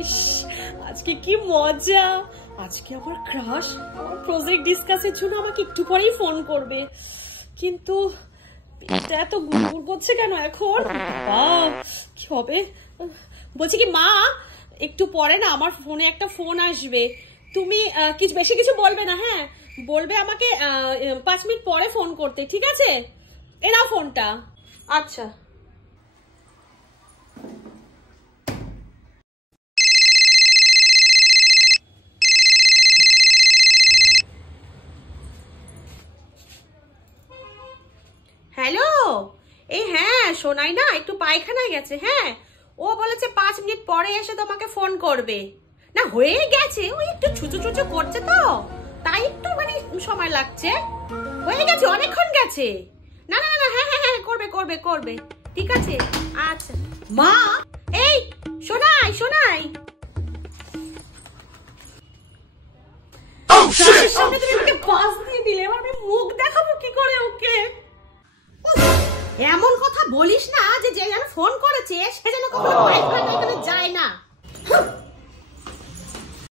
ইস, আজকে কি মজা। আজকে আমার ক্রাশ আমার প্রজেক্ট ডিসকাসের জন্য আমাকে একটু পরেই ফোন করবে, কিন্তু এটা এত গুড়গুড় করছে কেন এখন? কি হবে? বলছি কি মা, একটু পরে না আমার ফোনে একটা ফোন আসবে, তুমি বেশি কিছু বলবে না, হ্যাঁ বলবে আমাকে 5 মিনিট পরে ফোন করতে, ঠিক আছে? এনাও ফোনটা। আচ্ছা। হ্যালো, এই হ্যাঁ শোনাই না একটু পায়খানায় গেছে, হ্যাঁ ও বলেছে 5 মিনিট পরে এসে তোমাকে ফোন করবে। না হয়ে গেছে, ওই একটু ছুচু ছুচু করছে তো তাই একটু মানে সময় লাগছে। হয়ে গেছে, অনেকক্ষণ গেছে। না না না, হ্যাঁ হ্যাঁ হ্যাঁ করবে করবে করবে, ঠিক আছে। আচ্ছা মা, এই শোনাই শোনাই, সামনে তুমি আমাকে পাস দিয়ে দিলে, এবার আমি মুখ দেখাবো কি করে ওকে? এমন কথা বলিস না যে যেন ফোন করেছে সে যেন কখনো